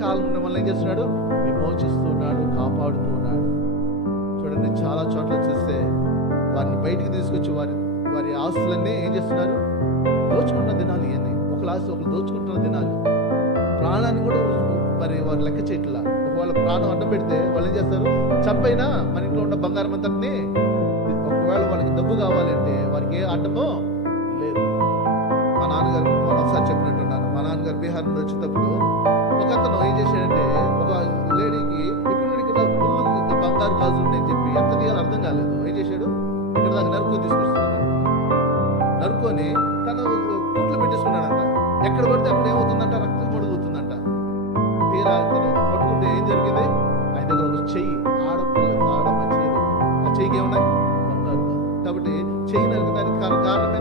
కాలం మనల్ని ఏం చేస్తున్నాడు? విమోచిస్తున్నాడు, కాపాడుతున్నాడు. చూడండి, చాలా చోట్ల చూస్తే వారిని బయటికి తీసుకొచ్చి వారి ఆస్తులన్నీ ఏం చేస్తున్నారు? దోచుకుంటున్న దినాలు ఇవన్నీ. ఒకళ్ళ ఆస్తి ఒకరు దోచుకుంటున్న దినాలు. ప్రాణాన్ని కూడా మరి వారు లెక్క చేయట్లా. ఒకవేళ ప్రాణం అడ్డం పెడితే వాళ్ళు ఏం చేస్తారు? చంపైనా మన ఇంట్లో ఉన్న బంగారం అంతటిని, ఒకవేళ వాళ్ళకి డబ్బు కావాలంటే వారికి ఏ అడ్డమో లేదు. మా నాన్నగారు ఒకసారి చెప్పినట్టున్నాను. మా నాన్నగారు బీహార్ నుండి వచ్చేటప్పుడు ఒక అతను ఏం చేశాడంటే, ఒక లేడీకి ఇక్కడ ఫుల్ బంగారు గాజులు ఉన్నాయని చెప్పి ఎంత తీయాలో అర్థం కాలేదు. ఏం చేశాడు? ఇక్కడ దాకా నరుకొని తీసుకొస్తున్నాడు. నరుకొని తన కుట్లు పెట్టేసుకున్నాడంట. ఎక్కడ పడితే అక్కడ ఏమవుతుందంట? రక్తం మడుగుతుందంట. తీరా తను పట్టుకుంటే ఏం జరిగింది? ఆయన దగ్గర ఒక చెయ్యి, ఆడపిల్ల ఆడమ్మ చెయ్యి. ఆ చెయ్యికి ఏమున్నాయి? బంగారు. కాబట్టి చెయ్యి నరకడానికి కారణం